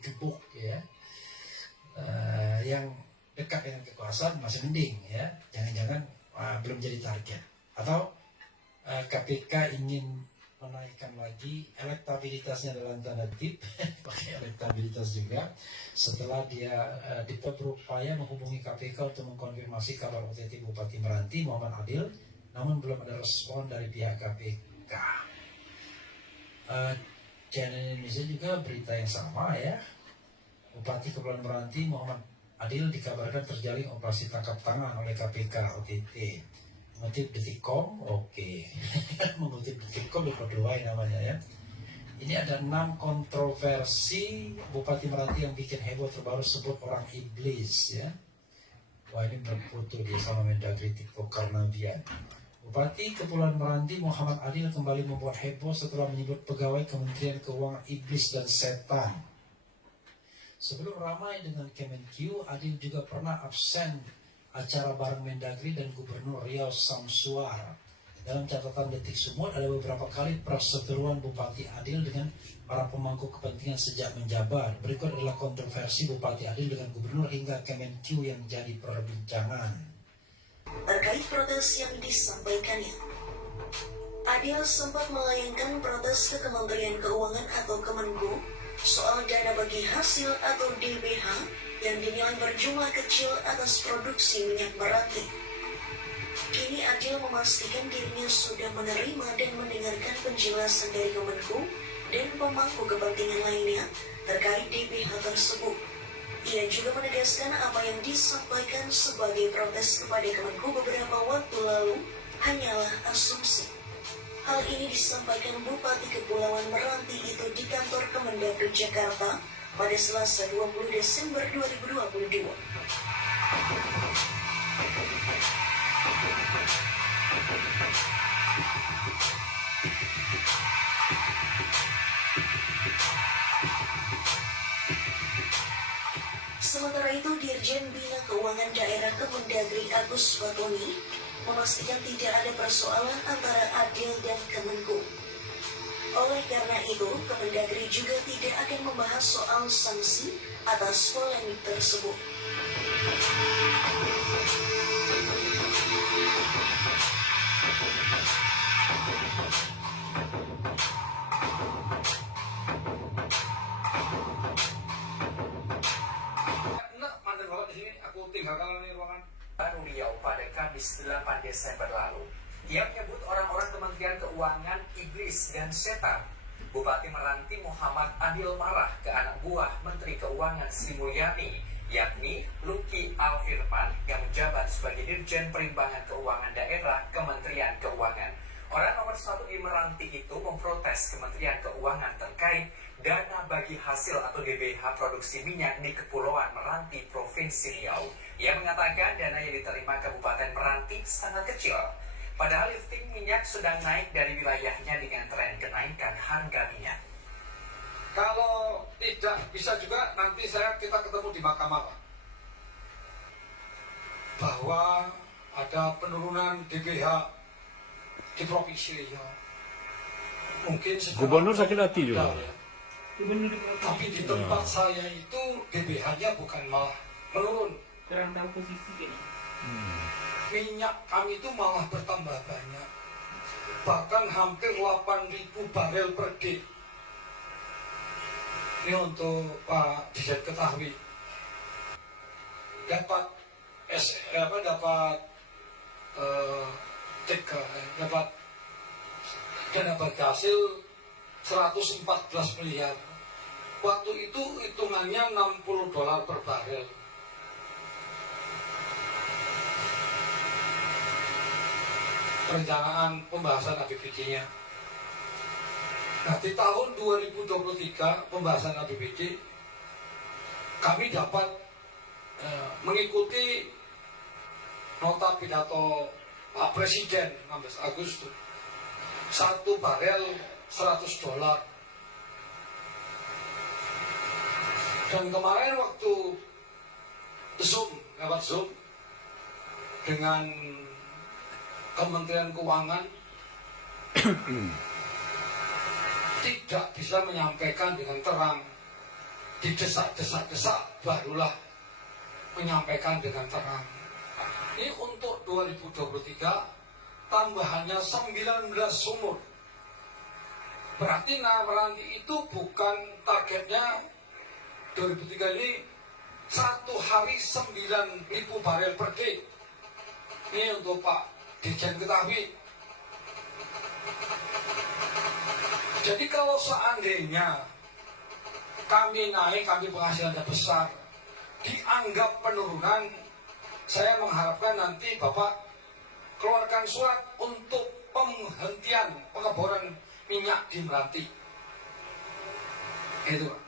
digebuk ya. Yang dekat dengan kekuasaan masih mending ya, jangan-jangan belum jadi target, atau KPK ingin menaikkan lagi elektabilitasnya dalam tanda kutip pakai elektabilitas juga setelah dia berupaya menghubungi KPK untuk mengkonfirmasi kabar OTT Bupati Meranti Muhammad Adil, namun belum ada respon dari pihak KPK. Channel Indonesia juga berita yang sama ya, Bupati Kepulauan Meranti Muhammad Adil dikabarkan terjaring operasi tangkap tangan oleh KPK OTT. Mengutip Detikcom, oke. Mengutip Detikcom 22 namanya ya. Ini ada 6 kontroversi Bupati Meranti yang bikin heboh terbaru sebut orang iblis ya. Wah, ini berfoto dia sama Mendagri TikTok Karnavian. Bupati Kepulauan Meranti Muhammad Adil kembali membuat heboh setelah menyebut pegawai Kementerian Keuangan iblis dan setan. Sebelum ramai dengan Kemenq, Adil juga pernah absen acara bareng Mendagri dan Gubernur Riau Samsuar. Dalam catatan Detik Sumut ada beberapa kali perseteruan Bupati Adil dengan para pemangku kepentingan sejak menjabat. Berikut adalah kontroversi Bupati Adil dengan Gubernur hingga Kemenq yang jadi perbincangan. Terkait protes yang disampaikannya, Adil sempat melayangkan protes ke Kementerian Keuangan atau Kemenku soal dana bagi hasil atau DBH yang dinilai berjumlah kecil atas produksi minyak Meranti. Kini Adil memastikan dirinya sudah menerima dan mendengarkan penjelasan dari Kemenku dan pemangku kepentingan lainnya terkait DBH tersebut. Ia juga menegaskan apa yang disampaikan sebagai protes kepada Kemenku beberapa waktu lalu hanyalah asumsi. Hal ini disampaikan Bupati Kepulauan Meranti itu di kantor Kemendagri Jakarta pada Selasa 20 Desember 2022. Sementara itu, Dirjen Bina Keuangan Daerah Kemendagri Agus Fatoni memastikan tidak ada persoalan antara Adil dan Kemenku. Oleh karena itu, Kemendagri juga tidak akan membahas soal sanksi atas polemik tersebut. Baru Riau pada Kamis 8 Desember lalu. Ia menyebut orang-orang Kementerian Keuangan iblis dan setan. Bupati Meranti Muhammad Adil marah ke anak buah Menteri Keuangan Sri Mulyani, yakni Luki Alfirman yang menjabat sebagai Dirjen Perimbangan Keuangan Daerah Kementerian Keuangan. Orang nomor 1 di Meranti itu memprotes Kementerian Keuangan terkait dana bagi hasil atau DBH produksi minyak di Kepulauan Meranti, Provinsi Riau. Ia mengatakan dana yang diterima Kabupaten Meranti sangat kecil. Padahal lifting minyak sedang naik dari wilayahnya dengan tren kenaikan harga minyak. Kalau tidak bisa juga nanti kita ketemu di mahkamah, Pak. Bahwa ada penurunan DBH di Provinsi Riau. Mungkin Gubernur sakit hati juga. Ya. Tapi di tempat saya itu DBH-nya bukan malah menurun. Kurang tahu posisi kayaknya. Minyak kami itu malah bertambah banyak. Bahkan hampir 8.000 barel per day. Ini untuk Pak Dirjen ketahui. Dapat dana bagi hasil 114 miliar. Waktu itu hitungannya $60 per barel. Perencanaan pembahasan APBD-nya. Nah, di tahun 2023 pembahasan APBD kami dapat mengikuti nota pidato Pak Presiden 16 Agustus. 1 barel $100. Dan kemarin waktu lewat Zoom dengan Kementerian Keuangan tidak bisa menyampaikan dengan terang didesak-desak-desak barulah menyampaikan dengan terang. Ini untuk 2023 tambahannya 19 sumur. Berarti Meranti itu bukan targetnya 2003 ini satu hari 9.000 barel per day. Ini untuk Pak Dirjen ketahui. Jadi kalau seandainya kami naik, kami penghasilannya besar, dianggap penurunan, saya mengharapkan nanti Bapak keluarkan surat untuk penghentian pengeboran minyak di Meranti. Itu Pak.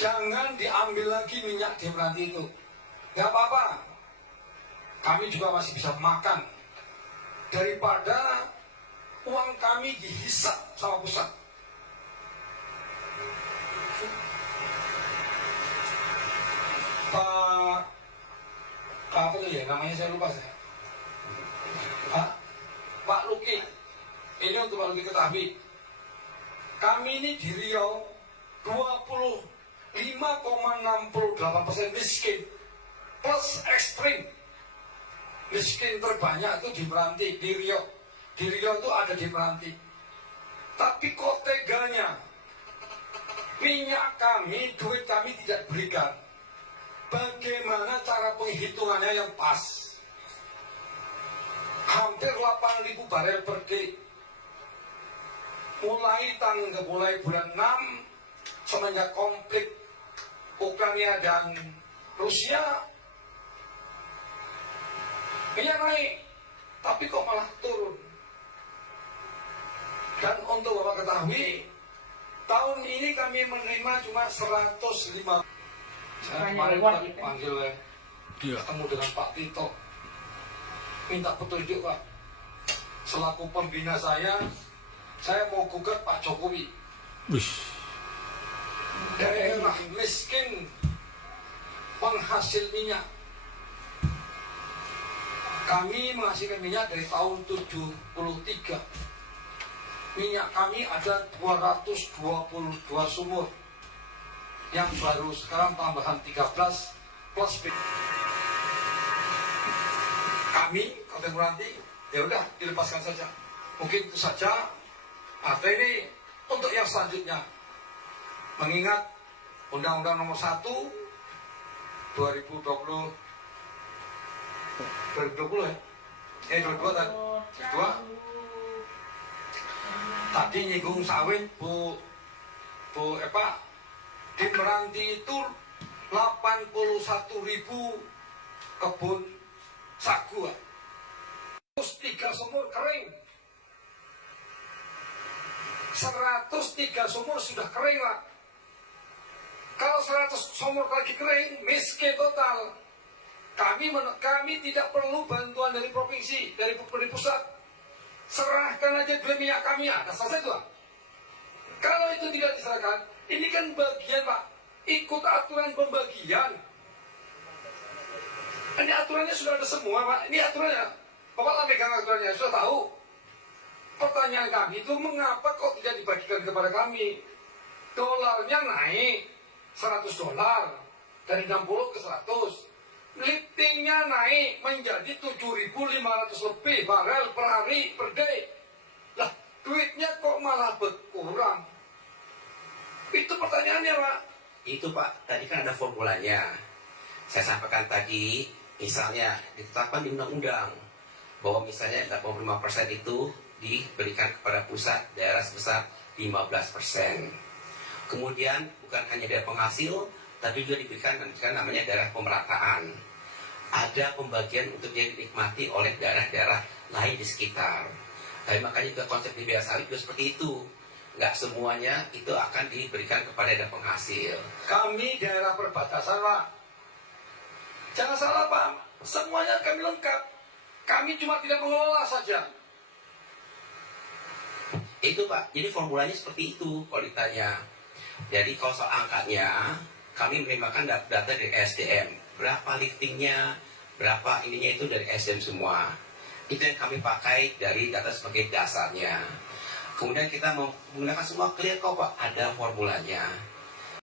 Jangan diambil lagi minyak di Meranti itu. Gak apa-apa. Kami juga masih bisa makan. Daripada uang kami dihisap sama pusat. Pak apa tuh ya namanya, saya lupa saya. Pak Luki. Ini untuk Pak Luki ketahui. Kami ini di Riau 25,68% miskin plus ekstrim. Miskin terbanyak itu di Meranti, di Riau. Di Riau itu ada di Meranti. Tapi kok teganya minyak kami, duit kami tidak berikan. Bagaimana cara penghitungannya yang pas? Hampir 8.000 barel per day. Mulai bulan 6 semenjak konflik Ukraina dan Rusia, minyak naik, tapi kok malah turun. Dan untuk Bapak ketahui, tahun ini kami menerima cuma 105. Saya kemarin tadi panggil ketemu dengan Pak Tito, minta petunjuk Pak. Selaku pembina saya mau gugat Pak Jokowi. Daerah miskin penghasil minyak. Kami menghasilkan minyak dari tahun 73. Minyak kami ada 222 sumur. Yang baru sekarang tambahan 13 plus kami Kota Meranti ya udah dilepaskan saja. Mungkin itu saja. Atau ini untuk yang selanjutnya, mengingat Undang-Undang Nomor 1 2020 ya? 22 tadi. 2 tadi nyinggung sawit Bu Epa. Di Meranti itu 81.000 kebun sagu. 103 sumur kering. 103 sumur sudah kering lah. Kalau 100 sumur lagi kering, miskin total. Kami tidak perlu bantuan dari provinsi, dari pusat. Serahkan aja duit minyak kami, ada selesai tuh. Kalau itu tidak diserahkan, ini kan bagian Pak, ikut aturan pembagian. Ini aturannya sudah ada semua Pak, ini aturannya. Bapak lah pegang aturannya, sudah tahu. Pertanyaan kami itu mengapa kok tidak dibagikan kepada kami? Dolarnya naik $100 dari 60 ke 100. Liftingnya naik menjadi 7.500 lebih barel per hari per day. Lah duitnya kok malah berkurang? Itu pertanyaannya Pak. Itu Pak, tadi kan ada formulanya. Saya sampaikan tadi, misalnya ditetapkan di undang-undang bahwa misalnya 85% itu diberikan kepada pusat, daerah sebesar 15%. Kemudian bukan hanya daerah penghasil, tapi juga diberikan namanya daerah pemerataan. Ada pembagian untuk dia dinikmati oleh daerah-daerah lain di sekitar. Tapi makanya juga konsep di BA Sawit juga seperti itu. Nggak semuanya itu akan diberikan kepada daerah penghasil. Kami daerah perbatasan Pak. Jangan salah Pak, semuanya kami lengkap. Kami cuma tidak mengelola saja. Itu Pak, jadi formulanya seperti itu kalau ditanya. Jadi kalau soal angkanya, kami menerima data dari SDM. Berapa liftingnya, berapa ininya itu dari SDM semua. Itu yang kami pakai dari data sebagai dasarnya. Kemudian kita menggunakan semua clear kok Pak, ada formulanya.